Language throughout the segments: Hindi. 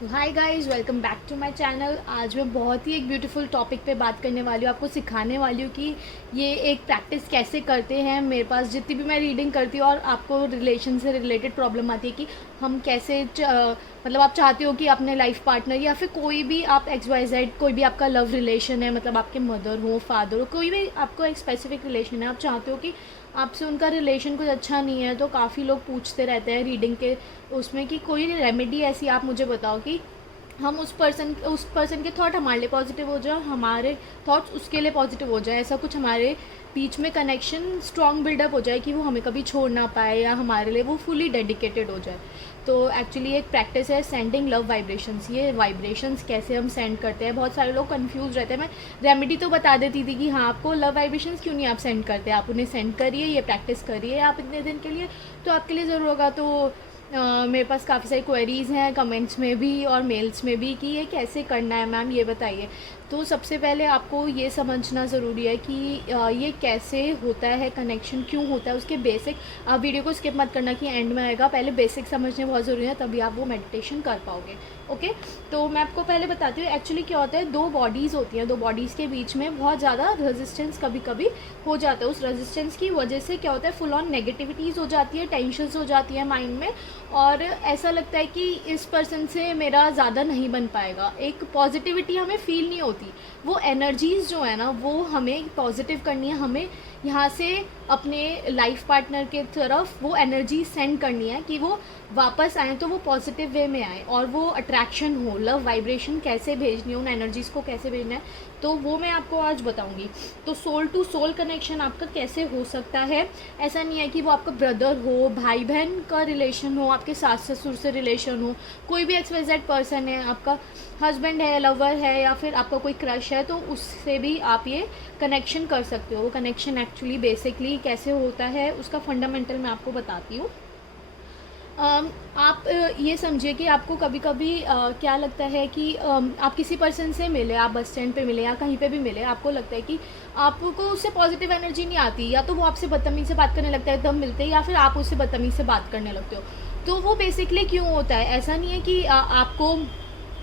Hi guys, welcome back to my channel. आज मैं बहुत ही एक ब्यूटीफुल टॉपिक पे बात करने वाली हूँ, आपको सिखाने वाली हूँ कि ये एक प्रैक्टिस कैसे करते हैं। मेरे पास जितनी भी मैं रीडिंग करती हूँ और आपको रिलेशन से रिलेटेड प्रॉब्लम आती है कि हम कैसे मतलब आप चाहते हो कि अपने लाइफ पार्टनर या फिर कोई भी आप XYZ कोई भी आपका लव रिलेशन है, मतलब आपके मदर हो, फादर हो, कोई भी आपको एक स्पेसिफिक रिलेशन है, आप चाहते हो कि आपसे उनका रिलेशन कुछ अच्छा नहीं है, तो काफ़ी लोग पूछते रहते हैं रीडिंग के उसमें कि कोई रेमेडी ऐसी आप मुझे बताओ कि हम उस पर्सन के थॉट हमारे लिए पॉजिटिव हो जाए, हमारे थॉट्स उसके लिए पॉजिटिव हो जाए, ऐसा कुछ हमारे बीच में कनेक्शन स्ट्रॉन्ग बिल्डअप हो जाए कि वो हमें कभी छोड़ ना पाए या हमारे लिए वो फुली डेडिकेटेड हो जाए। तो एक्चुअली एक प्रैक्टिस है सेंडिंग लव वाइब्रेशंस। ये वाइब्रेशंस कैसे हम सेंड करते हैं, बहुत सारे लोग कंफ्यूज रहते हैं। मैं रेमेडी तो बता देती थी कि हाँ, आपको लव वाइब्रेशंस क्यों नहीं आप सेंड करते, आप उन्हें सेंड करिए, ये प्रैक्टिस करिए आप इतने दिन के लिए, तो आपके लिए ज़रूर होगा। तो मेरे पास काफ़ी सारी क्वेरीज़ हैं कमेंट्स में भी और मेल्स में भी कि ये कैसे करना है मैम, ये बताइए। तो सबसे पहले आपको ये समझना ज़रूरी है कि ये कैसे होता है, कनेक्शन क्यों होता है, उसके बेसिक। आप वीडियो को स्किप मत करना कि एंड में आएगा, पहले बेसिक समझने बहुत ज़रूरी है, तभी आप वो मेडिटेशन कर पाओगे। ओके, तो मैं आपको पहले बताती हूँ एक्चुअली क्या होता है। दो बॉडीज़ होती हैं, दो बॉडीज़ के बीच में बहुत ज़्यादा रेजिस्टेंस कभी कभी हो जाता है। उस रेजिस्टेंस की वजह से क्या होता है, फुल ऑन नेगेटिविटीज़ हो जाती है, टेंशन्स हो जाती है माइंड में, और ऐसा लगता है कि इस पर्सन से मेरा ज़्यादा नहीं बन पाएगा। एक पॉजिटिविटी हमें फील नहीं होती। वो एनर्जीज़ जो है ना, वो हमें पॉजिटिव करनी है, हमें यहाँ से अपने लाइफ पार्टनर के तरफ वो एनर्जी सेंड करनी है कि वो वापस आए, तो वो पॉजिटिव वे में आए और वो अट्रैक्शन हो। लव वाइब्रेशन कैसे भेजनी है, उन एनर्जीज़ को कैसे भेजना है, तो वो मैं आपको आज बताऊंगी। तो सोल टू सोल कनेक्शन आपका कैसे हो सकता है। ऐसा नहीं है कि वो आपका ब्रदर हो, भाई बहन का रिलेशन हो, आपके सास ससुर से रिलेशन हो, कोई भी XYZ पर्सन है, आपका हस्बैंड है, लवर है, या फिर आपका कोई क्रश है, तो उससे भी आप ये कनेक्शन कर सकते हो। वो कनेक्शन एक्चुअली बेसिकली कैसे होता है उसका फंडामेंटल मैं आपको बताती हूँ। आप ये समझिए कि आपको कभी कभी क्या लगता है कि आप किसी पर्सन से मिले, आप बस स्टैंड पे मिले या कहीं पे भी मिले, आपको लगता है कि आपको उससे पॉजिटिव एनर्जी नहीं आती, या तो वो आपसे बदतमीज़ी से बात करने लगता है एकदम मिलते, या फिर आप उससे बदतमीज़ी से बात करने लगते हो। तो वो बेसिकली क्यों होता है, ऐसा नहीं है कि आपको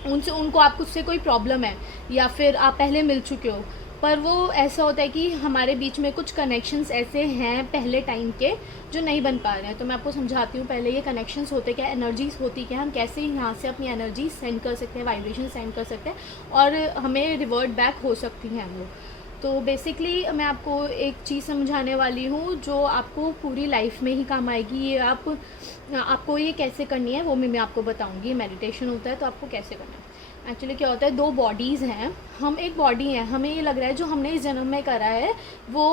आपको उससे कोई प्रॉब्लम है या फिर आप पहले मिल चुके हो, पर वो ऐसा होता है कि हमारे बीच में कुछ कनेक्शंस ऐसे हैं पहले टाइम के जो नहीं बन पा रहे हैं। तो मैं आपको समझाती हूँ पहले ये कनेक्शंस होते क्या, एनर्जीज़ होती क्या, हम कैसे यहाँ से अपनी एनर्जी सेंड कर सकते हैं, वाइब्रेशन सेंड कर सकते हैं और हमें रिवर्ट बैक हो सकती हैं वो। तो बेसिकली मैं आपको एक चीज़ समझाने वाली हूँ जो आपको पूरी लाइफ में ही काम आएगी। ये आपको ये कैसे करनी है वो मैं आपको बताऊँगी। मेडिटेशन होता है तो आपको कैसे करना है। एक्चुअली क्या होता है, दो बॉडीज़ हैं, हम एक बॉडी हैं, हमें ये लग रहा है जो हमने इस जन्म में करा है वो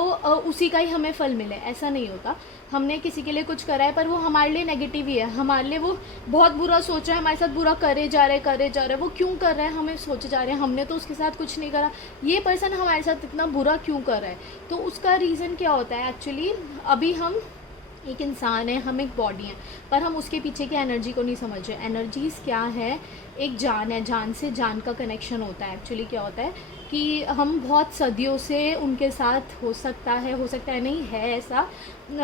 उसी का ही हमें फल मिले, ऐसा नहीं होता। हमने किसी के लिए कुछ करा है पर वो हमारे लिए नेगेटिव ही है, हमारे लिए वो बहुत बुरा सोच रहा है, हमारे साथ बुरा करे जा रहे, वो क्यों कर रहा है, हमें सोचे जा रहे हैं हमने तो उसके साथ कुछ नहीं करा, ये पर्सन हमारे साथ इतना बुरा क्यों कर रहा है। तो उसका रीज़न क्या होता है, एक्चुअली अभी हम एक इंसान है, हम एक बॉडी हैं, पर हम उसके पीछे की एनर्जी को नहीं समझ रहे। एनर्जीज़ क्या है, एक जान है, जान से जान का कनेक्शन होता है। एक्चुअली क्या होता है कि हम बहुत सदियों से उनके साथ हो सकता है नहीं है ऐसा।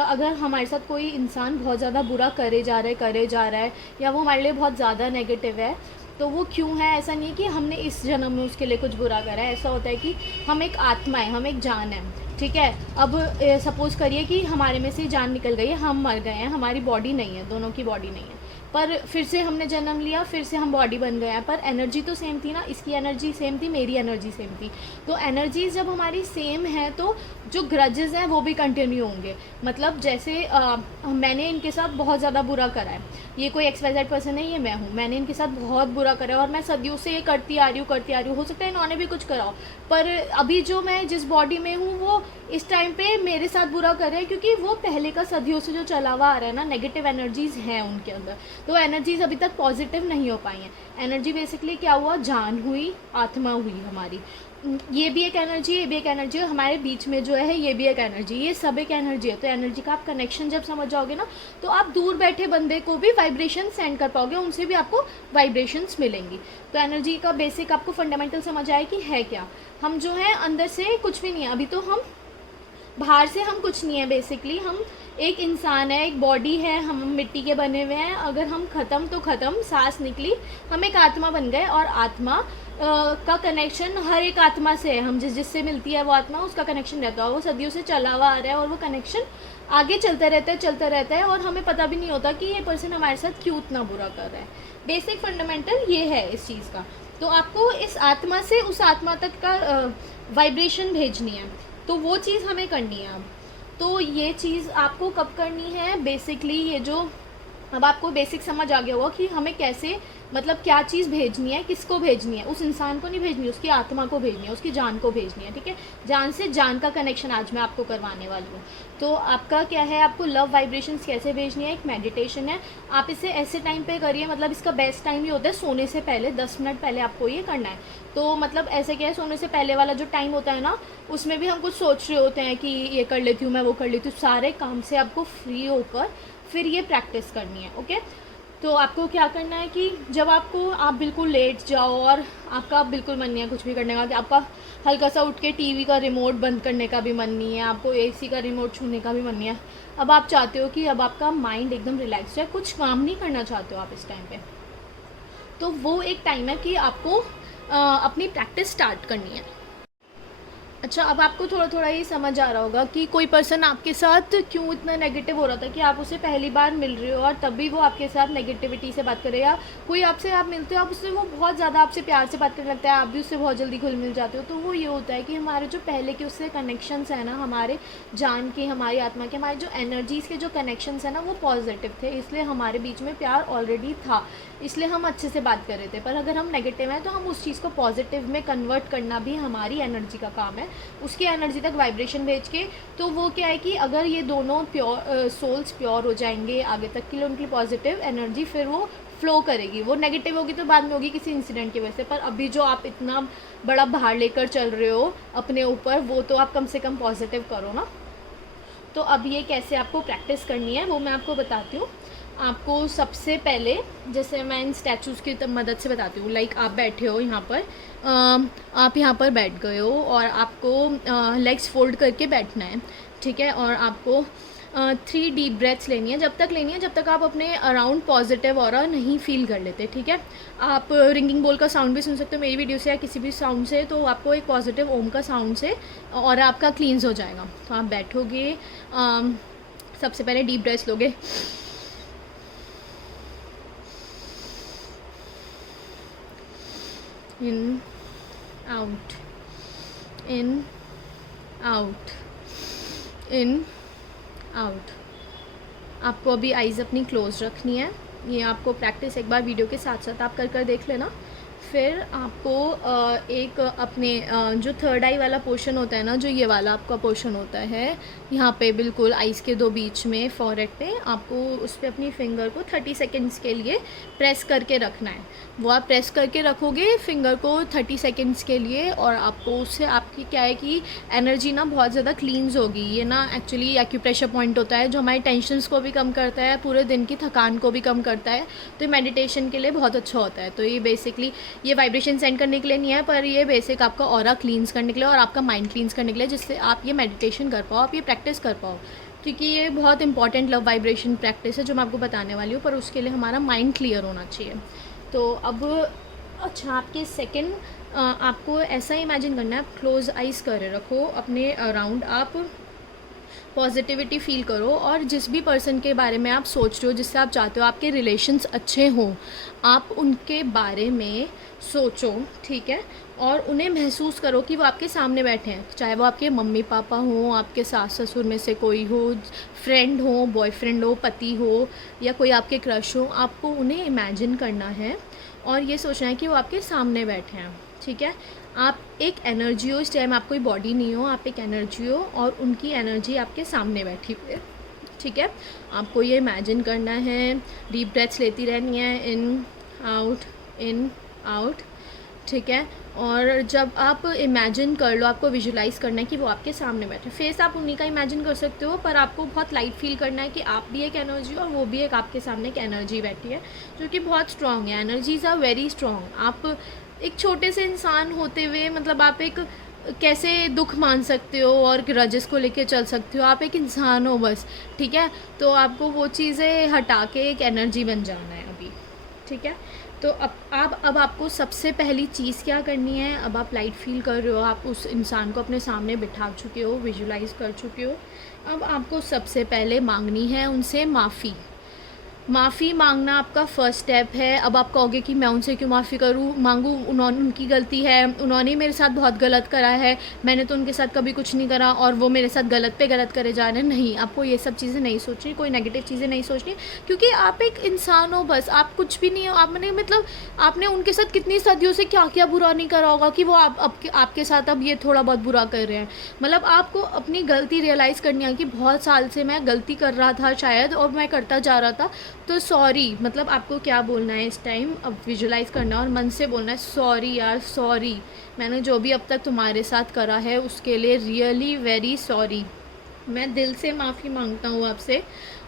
अगर हमारे साथ कोई इंसान बहुत ज़्यादा बुरा करे जा रहा है या वो हमारे लिए बहुत ज़्यादा नेगेटिव है, तो वो क्यों है, ऐसा नहीं है कि हमने इस जन्म में उसके लिए कुछ बुरा करा है। ऐसा होता है कि हम एक आत्मा है, हम एक जान है, ठीक है। अब सपोज़ करिए कि हमारे में से जान निकल गई है, हम मर गए हैं, हमारी बॉडी नहीं है, दोनों की बॉडी नहीं है, पर फिर से हमने जन्म लिया, फिर से हम बॉडी बन गए हैं, पर एनर्जी तो सेम थी ना, इसकी एनर्जी सेम थी, मेरी एनर्जी सेम थी। तो एनर्जीज जब हमारी सेम है तो जो ग्रजेस हैं वो भी कंटिन्यू होंगे। मतलब जैसे मैंने इनके साथ बहुत ज़्यादा बुरा करा है, ये कोई XYZ पर्सन है, ये मैं हूँ, मैंने इनके साथ बहुत बुरा करा है और मैं सदियों से ये करती आ रही हूँ। हो सकता है इन्होंने भी कुछ करा हो, पर अभी जो मैं जिस बॉडी में हूँ वो इस टाइम पे मेरे साथ बुरा कर रहे हैं, क्योंकि वो पहले का सदियों से जो चला हुआ आ रहा है ना, नेगेटिव एनर्जीज़ हैं उनके अंदर, तो एनर्जीज़ अभी तक पॉजिटिव नहीं हो पाई हैं। एनर्जी बेसिकली क्या हुआ, जान हुई, आत्मा हुई हमारी। ये भी एक एनर्जी है, ये भी एक एनर्जी है, हमारे बीच में जो है ये भी एक एनर्जी, ये सब एक एनर्जी है। तो एनर्जी का आप कनेक्शन जब समझ जाओगे ना, तो आप दूर बैठे बंदे को भी वाइब्रेशन सेंड कर पाओगे, उनसे भी आपको वाइब्रेशंस मिलेंगी। तो एनर्जी का बेसिक आपको फंडामेंटल समझ आए कि है क्या। हम जो है अंदर से कुछ भी नहीं है, अभी तो हम बाहर से हम कुछ नहीं है, बेसिकली हम एक इंसान है, एक बॉडी है, हम मिट्टी के बने हुए हैं, अगर हम ख़त्म तो ख़त्म, सांस निकली, हम एक आत्मा बन गए, और आत्मा का कनेक्शन हर एक आत्मा से है। हम जिससे मिलती है वो आत्मा, उसका कनेक्शन रहता है, वो सदियों से चला हुआ आ रहा है, और वो कनेक्शन आगे चलता रहता है, और हमें पता भी नहीं होता कि ये पर्सन हमारे साथ क्यों इतना बुरा कर रहा है। बेसिक फंडामेंटल ये है इस चीज़ का। तो आपको इस आत्मा से उस आत्मा तक का वाइब्रेशन भेजनी है, तो वो चीज़ हमें करनी है अब। तो ये चीज़ आपको कब करनी है, बेसिकली ये जो अब आपको बेसिक समझ आ गया होगा कि हमें कैसे, मतलब क्या चीज़ भेजनी है, किसको भेजनी है। उस इंसान को नहीं भेजनी, उसकी आत्मा को भेजनी है, उसकी जान को भेजनी है, ठीक है। जान से जान का कनेक्शन आज मैं आपको करवाने वाली हूँ। तो आपका क्या है, आपको लव वाइब्रेशंस कैसे भेजनी है, एक मेडिटेशन है। आप इसे ऐसे टाइम पे करिए, मतलब इसका बेस्ट टाइम ये होता है सोने से पहले, 10 मिनट पहले आपको ये करना है। तो मतलब ऐसे क्या है, सोने से पहले वाला जो टाइम होता है ना, उसमें भी हम कुछ सोच रहे होते हैं कि ये कर लेती हूँ मैं, वो कर लेती हूँ, सारे काम से आपको फ्री होकर फिर ये प्रैक्टिस करनी है, ओके। तो आपको क्या करना है कि जब आप बिल्कुल लेट जाओ और आपका बिल्कुल मन नहीं है कुछ भी करने का, कि आपका हल्का सा उठ के टीवी का रिमोट बंद करने का भी मन नहीं है, आपको एसी का रिमोट छूने का भी मन नहीं है, अब आप चाहते हो कि अब आपका माइंड एकदम रिलैक्स है, कुछ काम नहीं करना चाहते हो आप इस टाइम पे, तो वो एक टाइम है कि आपको अपनी प्रैक्टिस स्टार्ट करनी है। अच्छा, अब आपको थोड़ा थोड़ा ये समझ आ रहा होगा कि कोई पर्सन आपके साथ क्यों इतना नेगेटिव हो रहा था, कि आप उसे पहली बार मिल रहे हो और तब भी वो आपके साथ नेगेटिविटी से बात करे, या कोई आपसे आप मिलते हो, आप उससे वो बहुत ज़्यादा आपसे प्यार से बात करने लगता है, आप भी उससे बहुत जल्दी घुल मिल जाते हो। तो वो ये होता है कि हमारे जो पहले के उससे कनेक्शंस है ना, हमारे जान के, हमारी आत्मा के, हमारे जो एनर्जीज़ के जो कनेक्शंस है ना, वो पॉजिटिव थे, इसलिए हमारे बीच में प्यार ऑलरेडी था, इसलिए हम अच्छे से बात कर रहे थे। पर अगर हम नेगेटिव हैं तो हम उस चीज़ को पॉजिटिव में कन्वर्ट करना भी हमारी एनर्जी का काम है, उसकी एनर्जी तक वाइब्रेशन भेज के। तो वो क्या है कि अगर ये दोनों सोल्स प्योर हो जाएंगे आगे तक के लिए, उनकी पॉजिटिव एनर्जी फिर वो फ्लो करेगी। वो नेगेटिव होगी तो बाद में होगी किसी इंसिडेंट की वजह से, पर अभी जो आप इतना बड़ा भार लेकर चल रहे हो अपने ऊपर, वो तो आप कम से कम पॉजिटिव करो ना। तो अब ये कैसे आपको प्रैक्टिस करनी है वो मैं आपको बताती हूँ। आपको सबसे पहले, जैसे मैं इन स्टैचूज़ की मदद से बताती हूँ, लाइक आप बैठे हो यहाँ पर, आप यहाँ पर बैठ गए हो और आपको लेग्स फोल्ड करके बैठना है, ठीक है। और आपको 3 डीप ब्रेथ्स लेनी है, जब तक लेनी है जब तक आप अपने अराउंड पॉजिटिव ऑरा नहीं फील कर लेते, ठीक है। आप रिंगिंग बोल का साउंड भी सुन सकते हो मेरी वीडियो से या किसी भी साउंड से, तो आपको एक पॉजिटिव ओम का साउंड से ऑरा आपका क्लींस हो जाएगा। तो आप बैठोगे, सबसे पहले डीप ब्रेथ्स लोगे, in out, in out, in out. आपको अभी आइज़ अपनी क्लोज रखनी है, ये आपको प्रैक्टिस एक बार वीडियो के साथ साथ आप कर देख लेना। फिर आपको एक अपने जो थर्ड आई वाला पोर्शन होता है ना, जो ये वाला आपका पोर्शन होता है, यहाँ पे बिल्कुल आइज़ के 2 बीच में फॉरहेड पे, आपको उस पर अपनी फिंगर को 30 सेकेंड्स के लिए प्रेस करके रखना है। वो आप प्रेस करके रखोगे फिंगर को 30 सेकेंड्स के लिए, और आपको उससे आपकी क्या है कि एनर्जी ना बहुत ज़्यादा क्लींस होगी। ये ना एक्चुअली एक्यूप्रेशर पॉइंट होता है जो हमारी टेंशन्स को भी कम करता है, पूरे दिन की थकान को भी कम करता है, तो मेडिटेशन के लिए बहुत अच्छा होता है। तो ये बेसिकली ये वाइब्रेशन सेंड करने के लिए नहीं है, पर ये बेसिक आपका ऑरा क्लींस करने के लिए और आपका माइंड क्लींस करने के लिए, जिससे आप ये मेडिटेशन कर पाओ, आप ये प्रैक्टिस कर पाओ, क्योंकि ये बहुत इंपॉर्टेंट लव वाइब्रेशन प्रैक्टिस है जो मैं आपको बताने वाली हूँ। पर उसके लिए हमारा माइंड क्लियर होना चाहिए। तो अब अच्छा, आपके सेकंड, आपको ऐसा इमेजिन करना है, आप क्लोज आइज़ करे रखो, अपने अराउंड आप पॉजिटिविटी फ़ील करो, और जिस भी पर्सन के बारे में आप सोच रहे हो, जिससे आप चाहते हो आपके रिलेशंस अच्छे हों, आप उनके बारे में सोचो, ठीक है। और उन्हें महसूस करो कि वो आपके सामने बैठे हैं, चाहे वो आपके मम्मी पापा हों, आपके सास ससुर में से कोई हो, फ्रेंड हो, बॉयफ्रेंड हो, पति हो, या कोई आपके क्रश हो। आपको उन्हें इमेजिन करना है और ये सोचना है कि वो आपके सामने बैठे हैं, ठीक है। आप एक एनर्जी हो, इस टाइम आप कोई बॉडी नहीं हो, आप एक एनर्जी हो और उनकी एनर्जी आपके सामने बैठी हुई है, ठीक है। आपको ये इमेजिन करना है, डीप ब्रेथ्स लेती रहनी है, इन आउट, ठीक है। और जब आप इमेजिन कर लो, आपको विजुलाइज़ करना है कि वो आपके सामने बैठे। फेस आप उन्हीं का इमेजिन कर सकते हो, पर आपको बहुत लाइट फील करना है कि आप भी एक एनर्जी और वो भी एक आपके सामने एक एनर्जी बैठी है जो कि बहुत स्ट्रॉन्ग है। Energies are very strong. आप एक छोटे से इंसान होते हुए, मतलब आप एक कैसे दुख मान सकते हो और ग्रजेस को लेके चल सकते हो। आप एक इंसान हो बस, ठीक है। तो आपको वो चीज़ें हटा के एक एनर्जी बन जाना है अभी, ठीक है। तो अब आपको सबसे पहली चीज़ क्या करनी है, अब आप लाइट फील कर रहे हो, आप उस इंसान को अपने सामने बिठा चुके हो, विजुलाइज कर चुके हो। अब आपको सबसे पहले मांगनी है उनसे माफ़ी। माफ़ी मांगना आपका फ़र्स्ट स्टेप है। अब आप कहोगे कि मैं उनसे क्यों माफ़ी करूँ मांगूँ, उनकी गलती है, उन्होंने मेरे साथ बहुत गलत करा है, मैंने तो उनके साथ कभी कुछ नहीं करा और वो मेरे साथ गलत पे गलत करे जा रहे हैं। नहीं, आपको ये सब चीज़ें नहीं सोचनी, कोई नेगेटिव चीज़ें नहीं सोचनी, क्योंकि आप एक इंसान हो बस, आप कुछ भी नहीं हो। आपने मतलब आपने उनके साथ कितनी सदियों से क्या क्या बुरा नहीं करा होगा कि वो आपके साथ अब ये थोड़ा बहुत बुरा कर रहे हैं। मतलब आपको अपनी गलती रियलाइज़ करनी है कि बहुत साल से मैं गलती कर रहा था शायद, और मैं करता जा रहा था, तो सॉरी। मतलब आपको क्या बोलना है इस टाइम, अब विजुलाइज़ करना है और मन से बोलना है, सॉरी यार, सॉरी, मैंने जो भी अब तक तुम्हारे साथ करा है उसके लिए रियली वेरी सॉरी। मैं दिल से माफ़ी मांगता हूँ आपसे,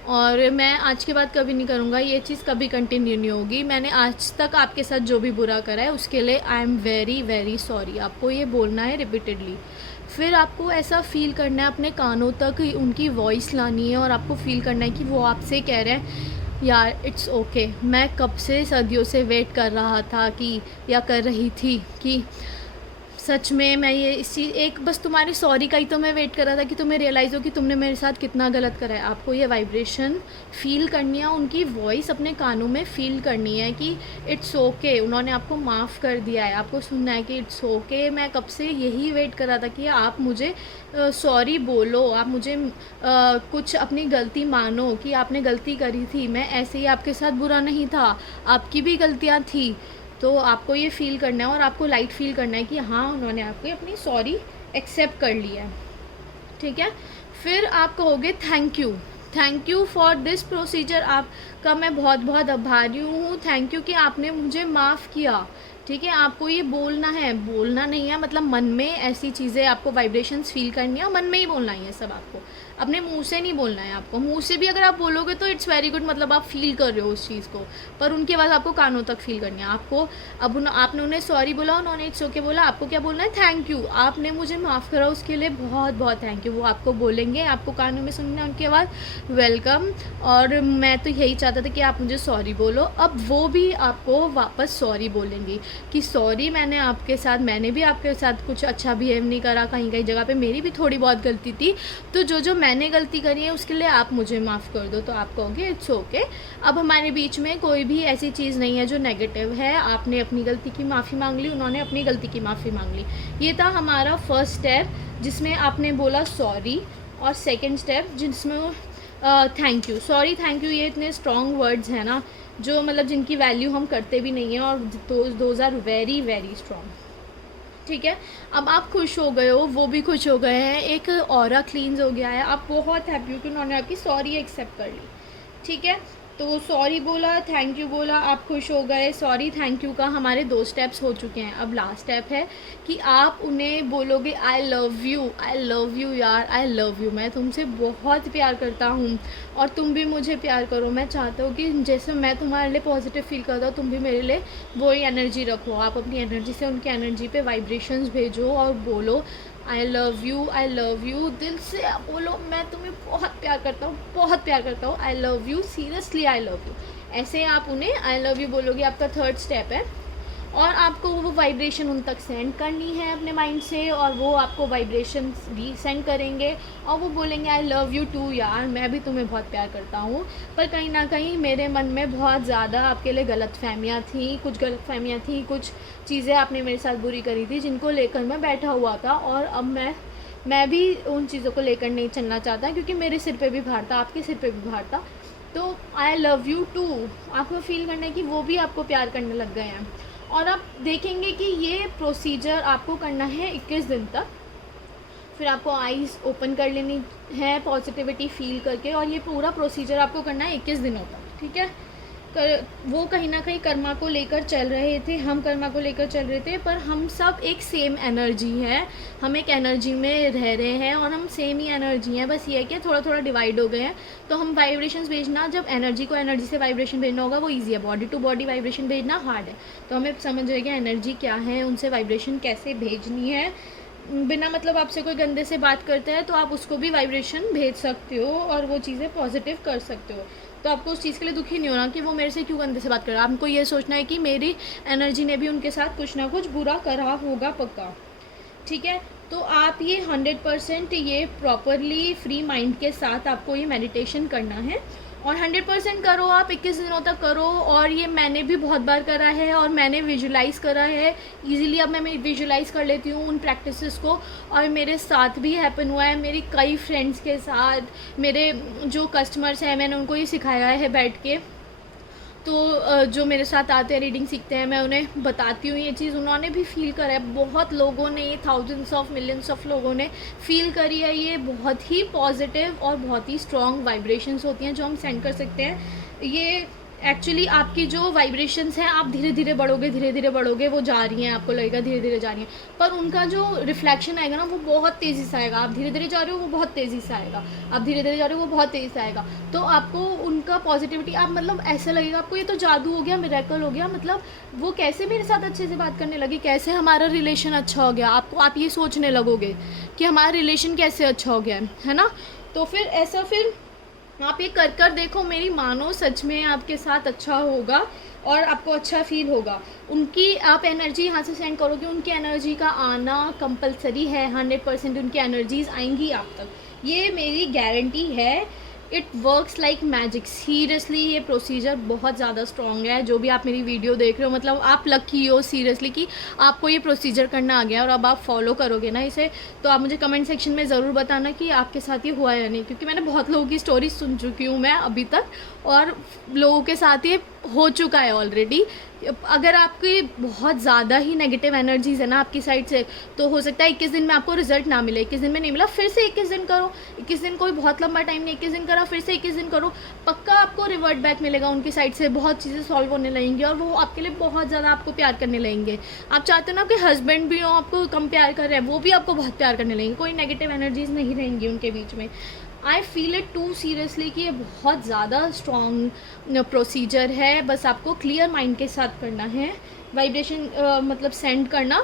और मैं आज के बाद कभी नहीं करूँगा, ये चीज़ कभी कंटिन्यू नहीं होगी। मैंने आज तक आपके साथ जो भी बुरा करा है उसके लिए I am very very sorry. आपको ये बोलना है रिपीटेडली। फिर आपको ऐसा फ़ील करना है, अपने कानों तक उनकी वॉइस लानी है और आपको फ़ील करना है कि वो आपसे कह रहे हैं, यार इट्स ओके, मैं कब से सदियों से वेट कर रहा था कि, या कर रही थी कि सच में मैं ये इसी एक बस तुम्हारी सॉरी का ही तो मैं वेट कर रहा था कि तुम्हें रियलाइज़ हो कि तुमने मेरे साथ कितना गलत करा है। आपको ये वाइब्रेशन फ़ील करनी है, उनकी वॉइस अपने कानों में फ़ील करनी है कि इट्स ओके, उन्होंने आपको माफ़ कर दिया है। आपको सुनना है कि इट्स ओके, मैं कब से यही वेट कर रहा था कि आप मुझे सॉरी बोलो, आप मुझे कुछ अपनी गलती मानो कि आपने गलती करी थी, मैं ऐसे ही आपके साथ बुरा नहीं था, आपकी भी गलतियाँ थी। तो आपको ये फ़ील करना है और आपको लाइट फ़ील करना है कि हाँ, उन्होंने आपको अपनी सॉरी एक्सेप्ट कर लिया है, ठीक है। फिर आप कहोगे thank you for this procedure, आपका मैं बहुत बहुत आभारी हूँ, थैंक यू कि आपने मुझे माफ़ किया, ठीक है। आपको ये बोलना है, बोलना नहीं है, मतलब मन में ऐसी चीज़ें आपको वाइब्रेशंस फ़ील करनी है और मन में ही बोलना है ये सब। आपको अपने मुंह से नहीं बोलना है। आपको मुंह से भी अगर आप बोलोगे तो इट्स वेरी गुड, मतलब आप फील कर रहे हो उस चीज़ को, पर उनके बाद आपको कानों तक फील करनी है। आपको अब आपने उन्हें सॉरी बोला, उन्होंने इट्स ओके बोला, आपको क्या बोलना है, थैंक यू, आपने मुझे माफ़ करा उसके लिए बहुत बहुत थैंक यू। वो आपको बोलेंगे, आपको कानों में सुनना है उनके बाद वेलकम, और मैं तो यही चाहता था कि आप मुझे सॉरी बोलो। अब वो भी आपको वापस सॉरी बोलेंगी कि सॉरी, मैंने भी आपके साथ कुछ अच्छा बिहेव नहीं करा, कहीं कहीं जगह पे मेरी भी थोड़ी बहुत गलती थी, तो जो मैंने गलती करी है उसके लिए आप मुझे माफ़ कर दो। तो आप कहोगे इट्स ओके, अब हमारे बीच में कोई भी ऐसी चीज़ नहीं है जो नेगेटिव है। आपने अपनी गलती की माफ़ी मांग ली, उन्होंने अपनी गलती की माफ़ी मांग ली। ये था हमारा फर्स्ट स्टेप जिसमें आपने बोला सॉरी, और सेकेंड स्टेप जिसमें thank you. Sorry, thank you, ये इतने स्ट्रॉन्ग वर्ड्स हैं ना, जो मतलब जिनकी वैल्यू हम करते भी नहीं हैं, और those are very very strong, ठीक है। अब आप खुश हो गए हो, वो भी खुश हो गए हैं, एक ऑरा क्लींस हो गया है, आप बहुत हैप्पी हो कि उन्होंने आपकी सॉरी एक्सेप्ट कर ली, ठीक है। तो सॉरी बोला, थैंक यू बोला, आप खुश हो गए। सॉरी थैंक यू का हमारे 2 स्टेप्स हो चुके हैं। अब लास्ट स्टेप है कि आप उन्हें बोलोगे आई लव यू यार, आई लव यू, मैं तुमसे बहुत प्यार करता हूँ और तुम भी मुझे प्यार करो। मैं चाहता हूँ कि जैसे मैं तुम्हारे लिए पॉजिटिव फील करता हूँ, तुम भी मेरे लिए वही एनर्जी रखो। आप अपनी एनर्जी से उनकी एनर्जी पे वाइब्रेशंस भेजो और बोलो आई लव यू, दिल से आप बोलो मैं तुम्हें बहुत प्यार करता हूँ, I love you, seriously I love you. ऐसे आप उन्हें आई लव यू बोलोगे, आपका थर्ड स्टेप है। और आपको वो वाइब्रेशन उन तक सेंड करनी है अपने माइंड से, और वो आपको वाइब्रेशन भी सेंड करेंगे और वो बोलेंगे आई लव यू टू यार, मैं भी तुम्हें बहुत प्यार करता हूँ, पर कहीं ना कहीं मेरे मन में बहुत ज़्यादा आपके लिए गलतफहमियाँ थी, कुछ चीज़ें आपने मेरे साथ बुरी करी थी जिनको लेकर मैं बैठा हुआ था, और अब मैं भी उन चीज़ों को लेकर नहीं चलना चाहता, क्योंकि मेरे सिर पे भी भार था, आपके सिर पे भी भार था। तो आई लव यू टू, आपको फील करना है कि वो भी आपको प्यार करने लग गए हैं। और आप देखेंगे कि ये प्रोसीजर आपको करना है 21 दिन तक। फिर आपको आईज़ ओपन कर लेनी है पॉजिटिविटी फील करके, और ये पूरा प्रोसीजर आपको करना है 21 दिनों तक, ठीक है। वो कहीं ना कहीं कर्मा को लेकर चल रहे थे, हम कर्मा को लेकर चल रहे थे, पर हम सब एक सेम एनर्जी है, हम एक एनर्जी में रह रहे हैं और हम सेम ही एनर्जी हैं, बस ये है कि थोड़ा थोड़ा डिवाइड हो गए हैं। तो हम वाइब्रेशंस भेजना, जब एनर्जी को एनर्जी से वाइब्रेशन भेजना होगा वो ईजी है, बॉडी टू बॉडी वाइब्रेशन भेजना हार्ड है। तो हमें समझ रहे कि एनर्जी क्या है, उनसे वाइब्रेशन कैसे भेजनी है, बिना मतलब आपसे कोई गंदे से बात करता है तो आप उसको भी वाइब्रेशन भेज सकते हो और वो चीज़ें पॉजिटिव कर सकते हो। तो आपको उस चीज़ के लिए दुखी नहीं होना कि वो मेरे से क्यों गंदे से बात कर रहा है। आपको ये सोचना है कि मेरी एनर्जी ने भी उनके साथ कुछ ना कुछ बुरा करा होगा पक्का, ठीक है। तो आप ये 100% ये प्रॉपरली फ्री माइंड के साथ आपको ये मेडिटेशन करना है और 100% करो आप, 21 दिनों तक करो। और ये मैंने भी बहुत बार करा है और मैंने विजुलाइज़ करा है इजीली। अब मैं विजुलाइज़ कर लेती हूँ उन प्रैक्टिसेस को और मेरे साथ भी हैपन हुआ है, मेरी कई फ्रेंड्स के साथ। मेरे जो कस्टमर्स हैं मैंने उनको ये सिखाया है बैठ के। तो जो मेरे साथ आते हैं रीडिंग सीखते हैं, मैं उन्हें बताती हूँ ये चीज़, उन्होंने भी फ़ील करा है। बहुत लोगों ने, थाउजेंड्स ऑफ मिलियंस ऑफ लोगों ने फ़ील करी है। ये बहुत ही पॉजिटिव और बहुत ही स्ट्रॉन्ग वाइब्रेशंस होती हैं जो हम सेंड कर सकते हैं। ये एक्चुअली आपकी जो वाइब्रेशंस हैं, आप धीरे धीरे बढ़ोगे, वो जा रही हैं, आपको लगेगा धीरे धीरे जा रही हैं, पर उनका जो रिफ्लेक्शन आएगा ना वो बहुत तेज़ी से आएगा। आप धीरे धीरे जा रहे हो, वो बहुत तेज़ी से आएगा, आप धीरे धीरे जा रहे हो, वो बहुत तेज़ी से आएगा। तो आपको उनका पॉजिटिविटी, आप मतलब ऐसा लगेगा आपको ये तो जादू हो गया, मिरेकल हो गया, मतलब वो कैसे मेरे साथ अच्छे से बात करने लगी, कैसे हमारा रिलेशन अच्छा हो गया। आप ये सोचने लगोगे कि हमारा रिलेशन कैसे अच्छा हो गया है ना। तो फिर ऐसा, फिर आप ये कर देखो, मेरी मानो सच में आपके साथ अच्छा होगा और आपको अच्छा फील होगा। उनकी आप एनर्जी यहाँ से सेंड करोगे, उनकी एनर्जी का आना कंपलसरी है। 100% उनकी एनर्जीज आएंगी आप तक, ये मेरी गारंटी है। It works like magic. Seriously ये प्रोसीजर बहुत ज़्यादा स्ट्रॉन्ग है। जो भी आप मेरी वीडियो देख रहे हो, मतलब आप लकी हो सीरियसली कि आपको ये प्रोसीजर करना आ गया और अब आप फॉलो करोगे ना इसे। तो आप मुझे कमेंट सेक्शन में ज़रूर बताना कि आपके साथ ये हुआ या नहीं, क्योंकि मैंने बहुत लोगों की स्टोरी सुन चुकी हूँ मैं अभी तक, और लोगों के साथ ये हो चुका है ऑलरेडी। अगर आपकी बहुत ज़्यादा ही नेगेटिव एनर्जीज़ है ना आपकी साइड से, तो हो सकता है 21 दिन में आपको रिजल्ट ना मिले। 21 दिन में नहीं मिला, फिर से 21 दिन करो। 21 दिन कोई बहुत लंबा टाइम नहीं, 21 दिन करा, फिर से 21 दिन करो, पक्का आपको रिवर्ट बैक मिलेगा उनकी साइड से। बहुत चीज़ें सॉल्व होने लगेंगी और वो आपके लिए बहुत ज़्यादा आपको प्यार करने लगेंगे। आप चाहते हो ना कि हस्बैंड भी हो आपको कम प्यार कर रहे हैं, वो भी आपको बहुत प्यार करने लगेंगे। कोई नेगेटिव एनर्जीज़ नहीं रहेंगी उनके बीच में। I feel it too seriously कि ये बहुत ज़्यादा स्ट्रॉन्ग प्रोसीजर है। बस आपको क्लियर माइंड के साथ करना है। वाइब्रेशन मतलब सेंड करना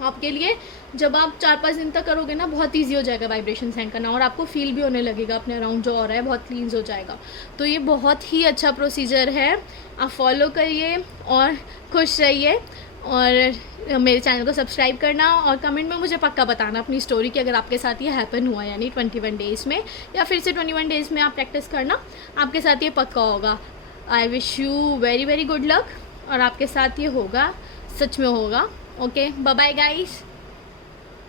आपके लिए, जब आप 4-5 दिन तक करोगे ना, बहुत इजी हो जाएगा वाइब्रेशन सेंड करना, और आपको फील भी होने लगेगा अपने अराउंड जो हो रहा है बहुत क्लींस हो जाएगा। तो ये बहुत ही अच्छा प्रोसीजर है, आप फॉलो करिए और खुश रहिए। और मेरे चैनल को सब्सक्राइब करना और कमेंट में मुझे पक्का बताना अपनी स्टोरी कि अगर आपके साथ ये हैपन हुआ, यानी 21 डेज़ में, या फिर से 21 डेज़ में आप प्रैक्टिस करना, आपके साथ ये पक्का होगा। I wish you very very good luck, और आपके साथ ये होगा, सच में होगा। Okay, bye bye guys.